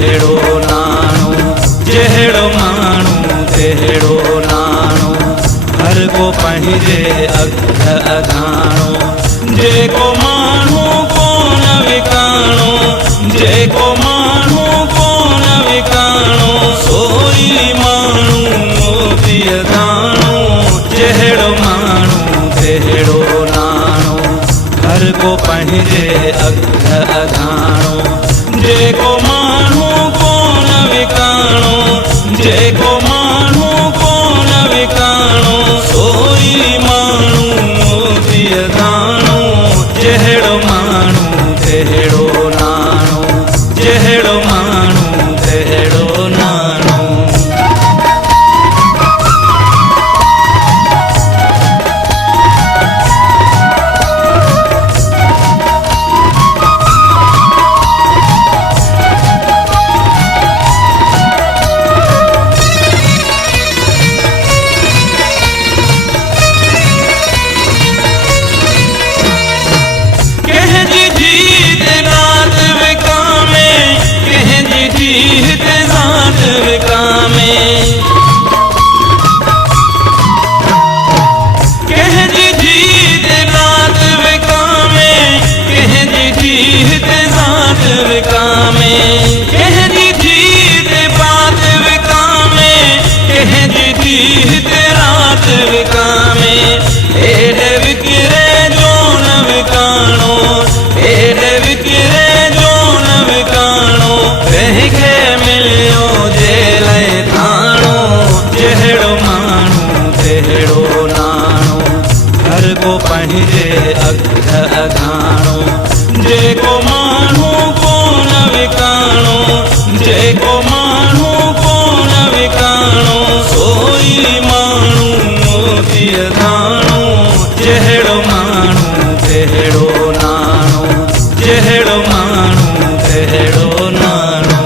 तेहड़ो नाणो, जहिड़ो माण्हू तेहड़ो नाणो। हर को पंहिंजे अघ अघाणो, जेको माण्हू कोन विकाणो, जेको माण्हू कोन विकाणो, सोई माण्हू मोतीअ दाणो। जहिड़ो माण्हू तेहड़ो नाणो, हर को पंहिंजे अघ अघाणो, जेको माण्हू कोन विकाणो, जेको माण्हू कोन विकाणो, सोई माण्हू मोतीअ दाणो। जहिड़ो माण्हू तेहड़ो नाणो, जहिड़ो माण्हू तेहड़ो नाणो। पंहिंजे अघ अघाणो, जेको माण्हू कोन विकाणो, जेको माण्हू कोन विकाणो, सोई माण्हू मोतीअ दाणो। जहिड़ो माण्हू तेहड़ो नाणो, जहिड़ो माण्हू तेहड़ो नाणो।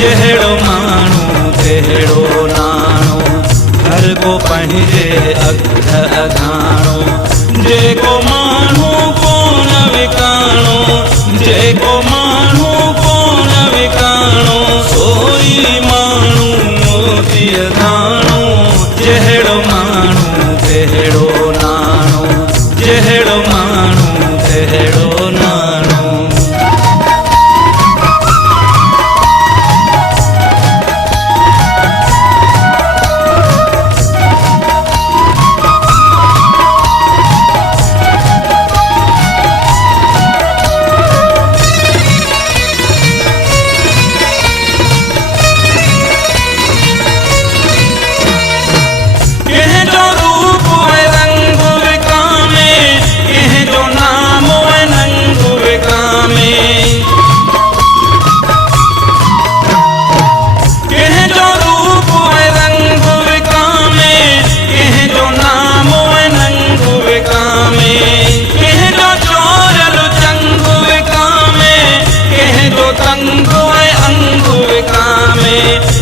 जहिड़ो माण्हू तेहड़ो नाणो, हर को पंहिंजे अघ अघाणो, जेको माण्हू कोन विकाणो, जेको माण्हू कोन विकाणो, सोई माण्हू मोतीअ दाणो। जहिड़ो माण्हू तेहड़ो नाणो, जहिड़ो माण्हू तेहड़ो नाणो।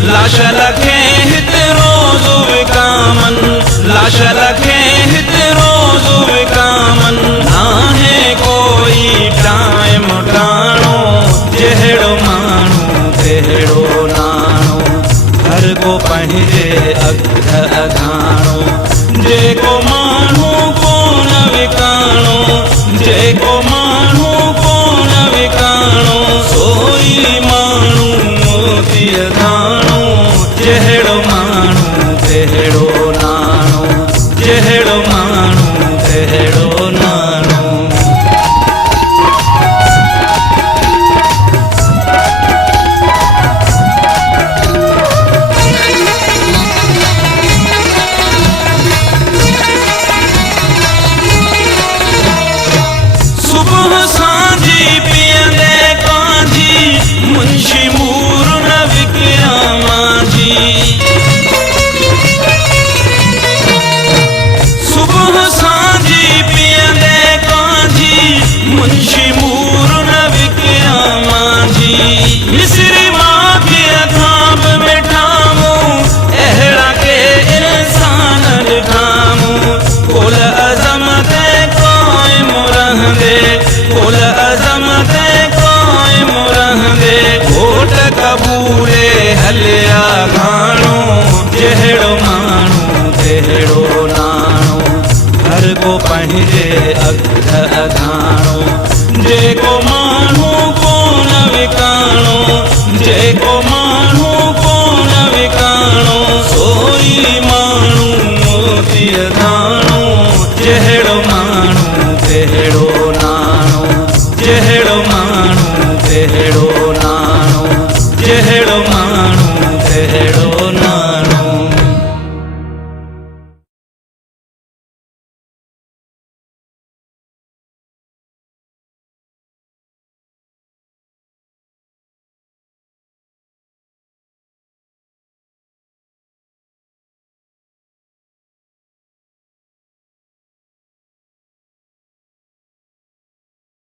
लाश लखे हित रोज़ विकामन, लाश लखे हित रोज़ विकामन, नाहे कोई टाइम टाणो। जहिड़ो माण्हू तेहड़ो नाणो, हर को पंहिंजे अघ अघाणो, जेको माण्हू कोन विकाणो, जेको माण्हू कोन विकाणो, सोई माण्हू मोतीअ दाणो। जहिड़ो माण्हू तेहड़ो नाणो, जहिड़ो माण्हू पूरे हलिया घाणो जहिड़ो माण्हू तहिड़ो नाणो हर को पंहिंजे अघ अघाणो जेको माण्हू कोन विकाणो जेको